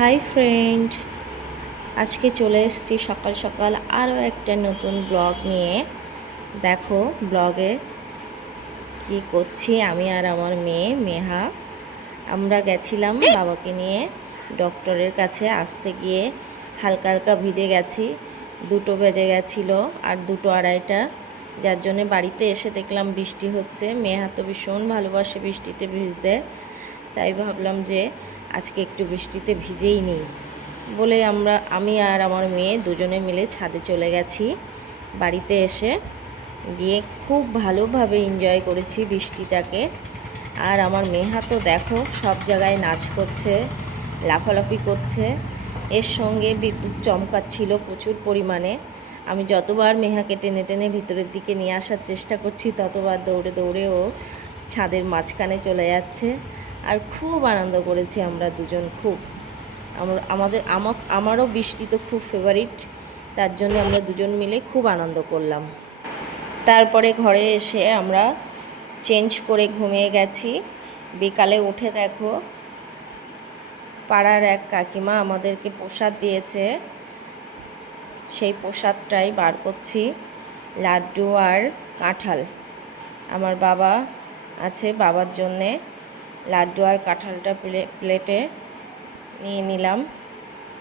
Hi friend, আজকে চলে এসেছি সকাল সকাল আরও একটা নতুন ব্লগ নিয়ে। দেখো ব্লগে কি করছি আমি আর আমার মেয়ে মেহা। আমরা গেছিলাম বাবাকে নিয়ে ডক্টরের কাছে। আসতে গিয়ে হালকা হালকা ভিজে গেছি, 2টো বেজে গেছিলো আর 2টো আড়াইটা, যার জন্যে বাড়িতে এসে দেখলাম বৃষ্টি হচ্ছে। মেহা তো ভীষণ ভালোবাসে বৃষ্টিতে ভিজতে, তাই ভাবলাম যে আজকে একটু বৃষ্টিতে ভিজেই নিই বলে আমি আর আমার মেয়ে দুজনে মিলে ছাদে চলে গেছি। বাড়িতে এসে গিয়ে খুব ভালোভাবে এনজয় করেছি বৃষ্টিটাকে। আর আমার মেহা তো দেখো সব জায়গায় নাচ করছে, লাফালাফি করছে। এর সঙ্গে বিদ্যুৎ চমকাচ্ছিল প্রচুর পরিমাণে। আমি যতবার মেহাকে টেনে টেনে ভিতরের দিকে নিয়ে আসার চেষ্টা করছি, ততবার দৌড়ে দৌড়ে ও ছাদের মাঝখানে চলে যাচ্ছে। আর খুব আনন্দ করেছি আমরা দুজন। খুব আমারও বৃষ্টি তো খুব ফেভারিট, তার জন্য আমরা দুজন মিলে খুব আনন্দ করলাম। তারপরে ঘরে এসে আমরা চেঞ্জ করে ঘুমিয়ে গেছি। বিকালে উঠে দেখো পাড়ার এক কাকিমা আমাদেরকে প্রসাদ দিয়েছে, সেই প্রসাদটাই বার করছি, লাড্ডু আর কাঁঠাল। আমার বাবা আছে, বাবার জন্যে লাড্ডু আর কাঁঠালটা প্লেটে নিয়ে নিলাম।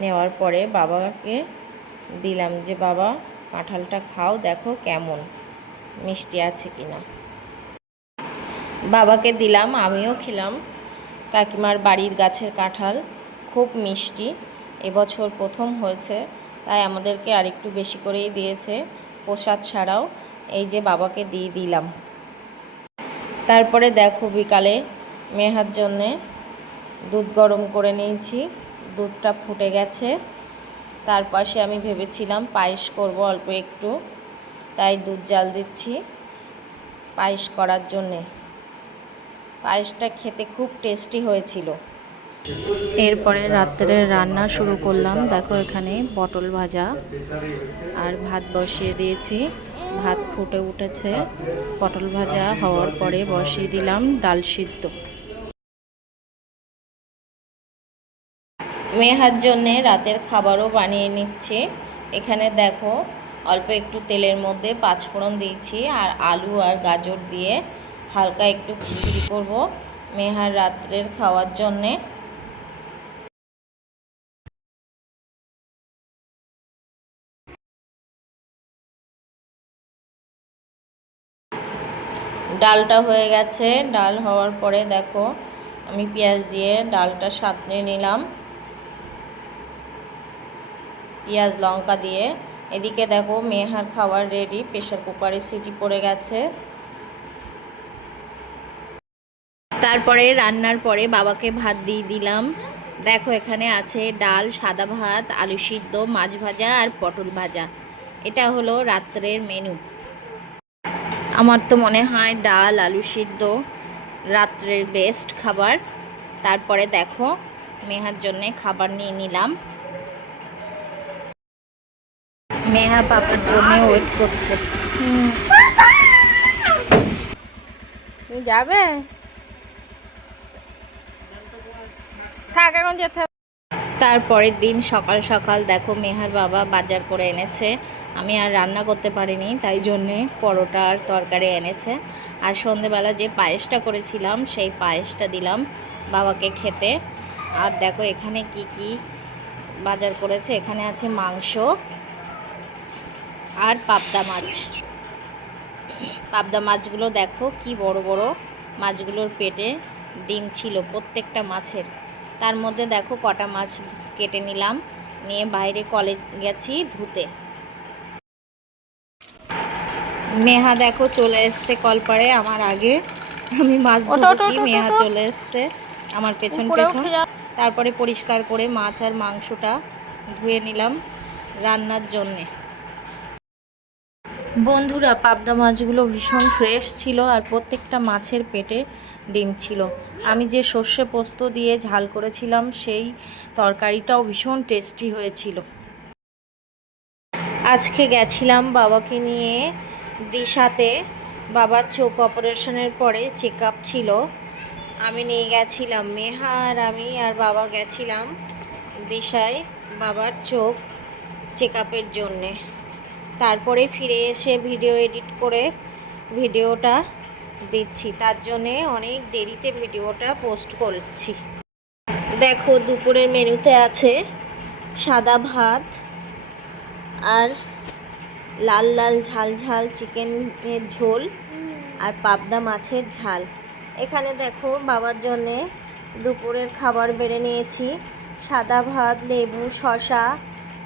নেওয়ার পরে বাবাকে দিলাম যে বাবা কাঁঠালটা খাও, দেখো কেমন মিষ্টি আছে কিনা। বাবাকে দিলাম, আমিও খেলাম। কাকিমার বাড়ির গাছের কাঁঠাল খুব মিষ্টি, এবছর প্রথম হয়েছে, তাই আমাদেরকে আরেকটু বেশি করেই দিয়েছে প্রসাদ ছাড়াও। এই যে বাবাকে দিয়ে দিলাম। তারপরে দেখো বিকালে মেহার জন্যে দুধ গরম করে নিয়েছি, দুধটা ফুটে গেছে। তার পাশে আমি ভেবেছিলাম পায়েস করব অল্প একটু, তাই দুধ জাল দিচ্ছি পায়েস করার জন্যে। পায়েসটা খেতে খুব টেস্টি হয়েছিল। এরপরে রাত্রে রান্না শুরু করলাম। দেখো এখানে পটল ভাজা আর ভাত বসিয়ে দিয়েছি, ভাত ফুটে উঠেছে। পটল ভাজা হওয়ার পরে বসিয়ে দিলাম ডাল সিদ্ধ। মেহার জন্যে রাতের খাবারও বানিয়ে নিচ্ছে। এখানে দেখো অল্প একটু তেলের মধ্যে পাঁচফোড়ন দিয়েছি আর আলু আর গাজর দিয়ে হালকা একটু খিচুড়ি করব মেহার রাত্রের খাওয়ার জন্যে। ডালটা হয়ে গেছে। ডাল হওয়ার পরে দেখো আমি পেঁয়াজ দিয়ে ডালটা সাঁতলে নিলাম, পেঁয়াজ লঙ্কা দিয়ে। এদিকে দেখো মেহার খাবার রেডি, প্রেশার কুকারে সিটি পড়ে গেছে। তারপরে রান্নার পরে বাবাকে ভাত দিয়ে দিলাম। দেখো এখানে আছে ডাল, সাদা ভাত, আলু সিদ্ধ, মাছ ভাজা আর পটল ভাজা। এটা হলো রাত্রের মেনু। আমার তো মনে হয় ডাল আলু সিদ্ধ রাত্রের বেস্ট খাবার। তারপরে দেখো মেহার জন্যে খাবার নিয়ে নিলাম। মেহা পাপার জন্য ওয়েট করছে। তুমি যাবে? থাক, এখন যেতে। তারপরের দিন সকাল সকাল দেখো মেহার বাবা বাজার করে এনেছে। আমি আর রান্না করতে পারিনি, তাই জন্যে পরোটা আর তরকারি এনেছে। আর সন্ধেবেলা যে পায়েসটা করেছিলাম সেই পায়েসটা দিলাম বাবাকে খেতে। আর দেখো এখানে কি কি বাজার করেছে। এখানে আছে মাংস আর পাবদা মাছ। পাবদা মাছগুলো দেখো কি বড় বড়, মাছগুলোর পেটে ডিম ছিল প্রত্যেকটা মাছের। তার মধ্যে দেখো কটা মাছ কেটে নিলাম, নিয়ে বাইরে কলে গেছি ধুতে। মেহা দেখো চলে এসছে কলপাড়ে আমার আগে। আমি মাছ ধুতে, মেহা চলে এসছে আমার পেছন পেছন। তারপরে পরিষ্কার করে মাছ আর মাংসটা ধুয়ে নিলাম রান্নার জন্যে। বন্ধুরা পাবদা মাছগুলো ভীষণ ফ্রেশ ছিল আর প্রত্যেকটা মাছের পেটে ডিম ছিল। আমি যে সর্ষে পোস্ত দিয়ে ঝাল করেছিলাম সেই তরকারিটাও ভীষণ টেস্টি হয়েছিল। আজকে গেছিলাম বাবাকে নিয়ে দিশাতে। বাবার চোখ অপারেশনের পরে চেক আপ ছিল, আমি নিয়ে গেছিলাম। মেহা আর আমি আর বাবা গেছিলাম দিশায় বাবার চোখ চেক আপের জন্যে। তারপরে ফিরে এসে ভিডিও এডিট করে ভিডিওটা দিচ্ছি, তার জন্যে অনেক দেরিতে ভিডিওটা পোস্ট করছি। দেখো দুপুরের মেনুতে আছে সাদা ভাত আর লাল লাল ঝাল ঝাল চিকেনের ঝোল আর পাবদা মাছের ঝাল। এখানে দেখো বাবার জন্যে দুপুরের খাবার বেড়ে নিয়েছি, সাদা ভাত, লেবু, শসা,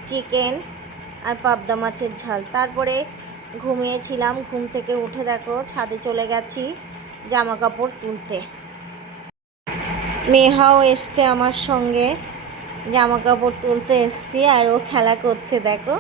চিকেন আর পাবদা মাছের ঝাল। তারপরে ঘুমিয়েছিলাম, ঘুম থেকে উঠে দেখো ছাদে চলে গেছি জামা কাপড় তুলতে। মেহাও এসছে আমার সঙ্গে, জামা কাপড় তুলতে এসছি আর ও খেলা করছে দেখো।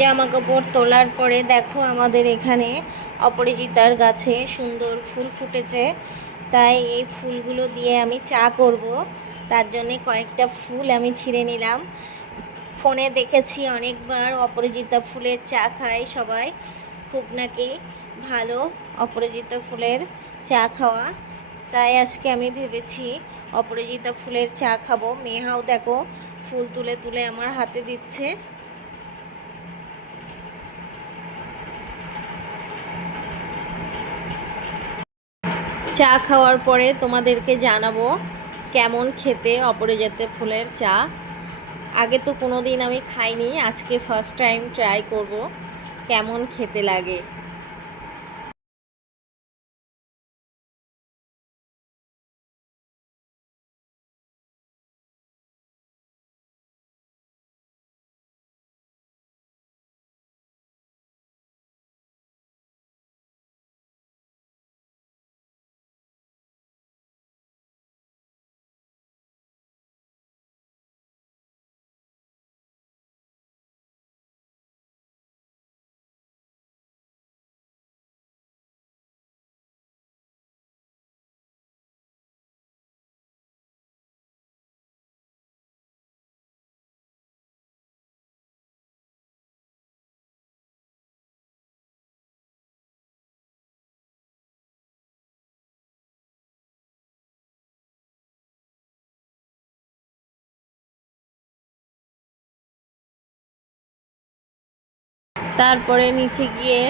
জামা কাপড় তোলার পরে দেখো আমাদের এখানে অপরাজিতার গাছে সুন্দর ফুল ফুটেছে, তাই এই ফুলগুলো দিয়ে আমি চা করব। তার জন্যে কয়েকটা ফুল আমি ছিঁড়ে নিলাম। ফোনে দেখেছি অনেকবার অপরাজিতা ফুলের চা খায় সবাই, খুব নাকি ভালো অপরাজিতা ফুলের চা খাওয়া। তাই আজকে আমি ভেবেছি অপরাজিতা ফুলের চা খাবো। মেহাও দেখো ফুল তুলে তুলে আমার হাতে দিচ্ছে। চা খাওয়ার পরে তোমাদেরকে জানাবো কেমন খেতে অপরাজিতা ফুলের চা। আগে তো কোনো দিন আমি খাইনি, আজকে ফার্স্ট টাইম ট্রাই করব কেমন খেতে লাগে। তারপরে নিচে গিয়ে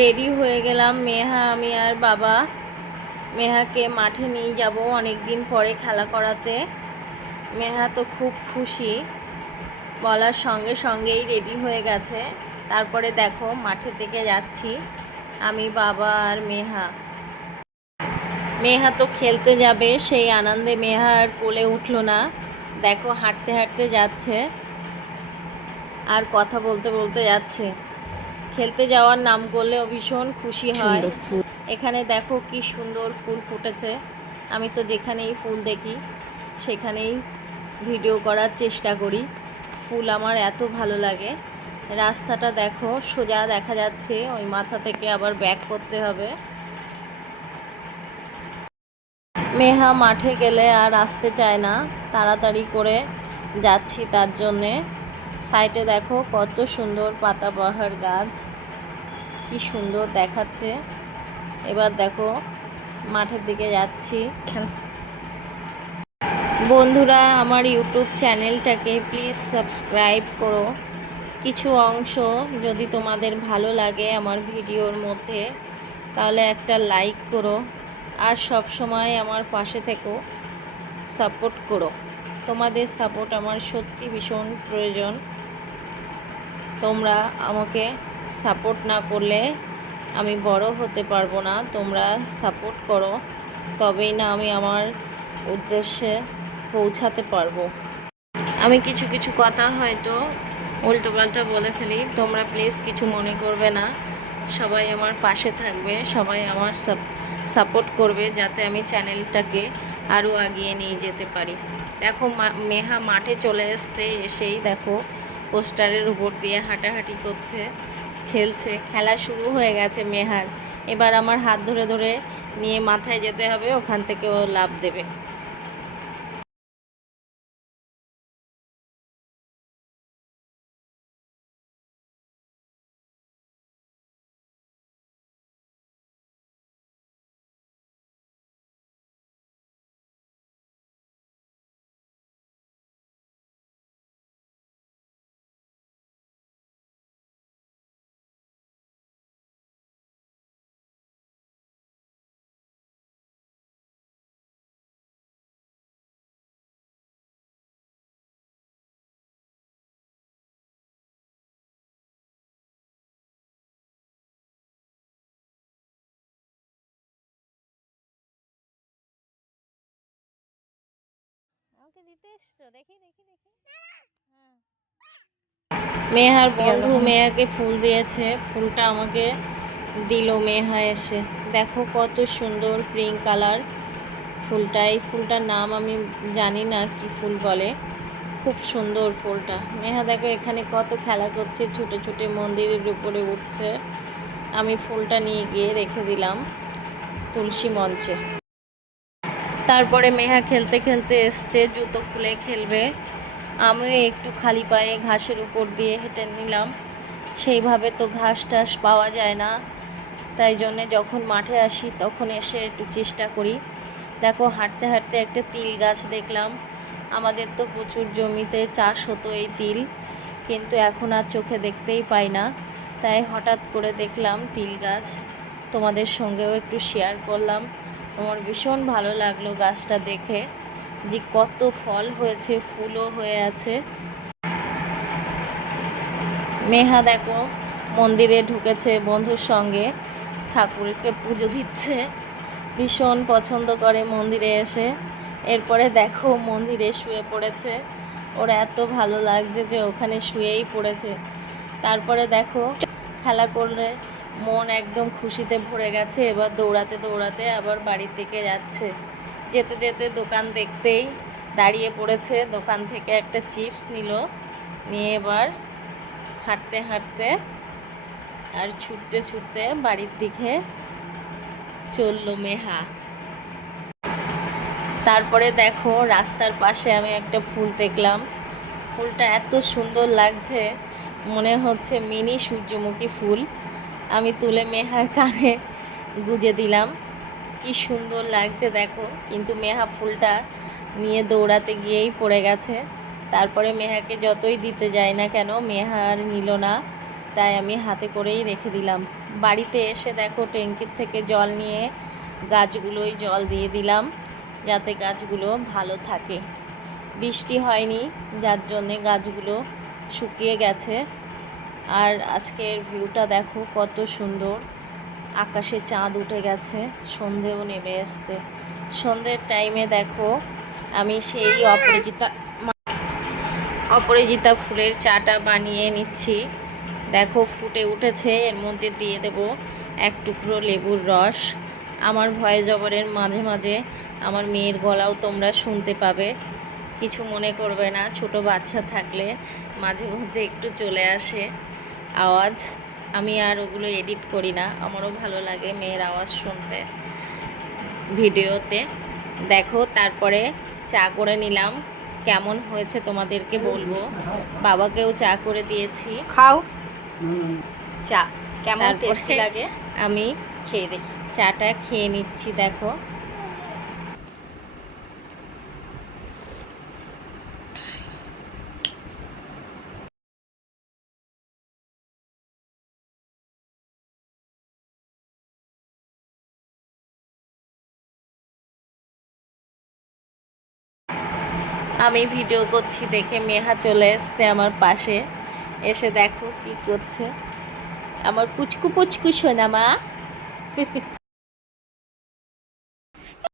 রেডি হয়ে গেলাম মেহা, আমি আর বাবা। মেহাকে মাঠে নিয়ে যাব অনেক দিন পরে খেলা করাতে। মেহা তো খুব খুশি, বলার সঙ্গে সঙ্গেই রেডি হয়ে গেছে। তারপরে দেখো মাঠে থেকে যাচ্ছি আমি, বাবা আর মেহা। মেহা তো খেলতে যাবে, সেই আনন্দে মেহা আর কোলে উঠলো না। দেখো হাঁটতে হাঁটতে যাচ্ছে আর কথা বলতে বলতে যাচ্ছে। খেলতে যাওয়ার নাম করলেও ভীষণ খুশি হয়। এখানে দেখো কি সুন্দর ফুল ফুটেছে। আমি তো যেখানেই ফুল দেখি সেখানেই ভিডিও করার চেষ্টা করি, ফুল আমার এত ভালো লাগে। রাস্তাটা দেখো সোজা দেখা যাচ্ছে, ওই মাথা থেকে আবার ব্যাক করতে হবে। মেহা মাঠে গেলে আর আসতে চায় না, তাড়াতাড়ি করে যাচ্ছি তার জন্যে। সাইডে দেখো কত সুন্দর পাতাবাহার গাছ, কি সুন্দর দেখাচ্ছে। এবার দেখো মাঠের দিকে যাচ্ছি। বন্ধুরা আমার ইউটিউব চ্যানেলটাকে প্লিজ সাবস্ক্রাইব করো। কিছু অংশ যদি তোমাদের ভালো লাগে আমার ভিডিওর মধ্যে, তাহলে একটা লাইক করো, আর সব সময় আমার পাশে থেকো, সাপোর্ট করো। তোমাদের সাপোর্ট আমার সত্যি ভীষণ প্রয়োজন। তোমরা আমাকে সাপোর্ট না করলে আমি বড় হতে পারবো না। তোমরা সাপোর্ট করো, তবেই না আমি আমার উদ্দেশ্যে পৌঁছাতে পারবো। আমি কিছু কিছু কথা হয়তো উল্টোপাল্টা বলে ফেলি, তোমরা প্লিজ কিছু মনে করবে না। সবাই আমার পাশে থাকবে, সবাই আমার সাপোর্ট করবে, যাতে আমি চ্যানেলটাকে আরও এগিয়ে নিয়ে যেতে পারি। দেখো মেহা মাঠে চলে এসছে, এসেই দেখো পোস্টারের উপর দিয়ে হাঁটাহাঁটি করছে, খেলছে। খেলা শুরু হয়ে গেছে মেহার। এবার আমার হাত ধরে ধরে নিয়ে মাথায় যেতে হবে, ওখান থেকে ও লাফ দেবে। আমাকে দিতে এসছো, দেখি দেখি দেখি। হ্যাঁ, মেহার বন্ধু মেয়াকে ফুল দিয়েছে, ফুলটা আমাকে দিল মেহা এসে। দেখো কত সুন্দর পিঙ্ক কালার ফুলটা। এই ফুলটার নাম আমি জানি না কি ফুল বলে, খুব সুন্দর ফুলটা। মেহা দেখো এখানে কত খেলা করছে, ছুটে ছুটে মন্দিরের উপরে উঠছে। আমি ফুলটা নিয়ে গিয়ে রেখে দিলাম তুলসী মঞ্চে। তারপরে মেহা খেলতে খেলতে এসছে, জুতো খুলে খেলবে। আমিও একটু খালি পায়ে ঘাসের উপর দিয়ে হেঁটে নিলাম। সেইভাবে তো ঘাস টাস পাওয়া যায় না, তাই জন্যে যখন মাঠে আসি তখন এসে একটু চেষ্টা করি। দেখো হাঁটতে হাঁটতে একটা তিল গাছ দেখলাম। আমাদের তো প্রচুর জমিতে চাষ হতো এই তিল, কিন্তু এখন আর চোখে দেখতেই পাই না। তাই হঠাৎ করে দেখলাম তিল গাছ, তোমাদের সঙ্গেও একটু শেয়ার করলাম। আমার ভীষণ ভালো লাগলো গাছটা দেখে, যে কত ফল হয়েছে, ফুলও হয়ে আছে। মেহা দেখো মন্দিরে ঢুকেছে বন্ধুর সঙ্গে, ঠাকুরকে পুজো দিচ্ছে, ভীষণ পছন্দ করে মন্দিরে এসে। এরপরে দেখো মন্দিরে শুয়ে পড়েছে, ওর এত ভালো লাগছে যে ওখানে শুয়েই পড়েছে। তারপরে দেখো খেলা করলে মন একদম খুশিতে ভরে গেছে। এবার দৌড়াতে দৌড়াতে আবার বাড়ির দিকে যাচ্ছে। যেতে যেতে দোকান দেখতেই দাঁড়িয়ে পড়েছে, দোকান থেকে একটা চিপস নিল, নিয়ে এবার হাঁটতে হাঁটতে আর ছুটতে ছুটতে বাড়ির দিকে চললো মেহা। তারপরে দেখো রাস্তার পাশে আমি একটা ফুল দেখলাম, ফুলটা এত সুন্দর লাগছে, মনে হচ্ছে মিনি সূর্যমুখী ফুল। আমি তুলে মেহার কানে গুজে দিলাম, কি সুন্দর লাগছে দেখো। কিন্তু মেহা ফুলটা নিয়ে দৌড়াতে গিয়েই পড়ে গেছে। তারপরে মেহাকে যতই দিতে যাই না কেন, মেহা আর নিল না, তাই আমি হাতে করেই রেখে দিলাম। বাড়িতে এসে দেখো ট্যাঙ্কির থেকে জল নিয়ে গাছগুলোই জল দিয়ে দিলাম, যাতে গাছগুলো ভালো থাকে। বৃষ্টি হয়নি, যার জন্যে গাছগুলো শুকিয়ে গেছে। আর আজকের ভিউটা দেখো কত সুন্দর, আকাশে চাঁদ উঠে গেছে, সন্ধেও নেমে এসছে। সন্ধ্যের টাইমে দেখো আমি সেই অপরাজিতা ফুলের চাটা বানিয়ে নিচ্ছি। দেখো ফুটে উঠেছে, এর মধ্যে দিয়ে দেব এক টুকরো লেবুর রস। আমার ভয়েস ওভারের মাঝে মাঝে আমার মেয়ের গলাও তোমরা শুনতে পাবে, কিছু মনে করবে না। ছোট বাচ্চা থাকলে মাঝে মধ্যে একটু চলে আসে আওয়াজ, আমি আর ওগুলো এডিট করি না, আমারও ভালো লাগে মেয়ের আওয়াজ শুনতে ভিডিওতে। দেখো তারপরে চা করে নিলাম, কেমন হয়েছে তোমাদেরকে বলবো। বাবাকেও চা করে দিয়েছি, খাও চা কেমন টেস্টি লাগে, আমি খেয়ে দেখি। চাটা খেয়ে নিচ্ছি। দেখো আমি ভিডিও করছি দেখে মেহা চলে এসছে আমার পাশে, এসে দেখো কি করছে আমার পুচকু পুচকু সোনা মা।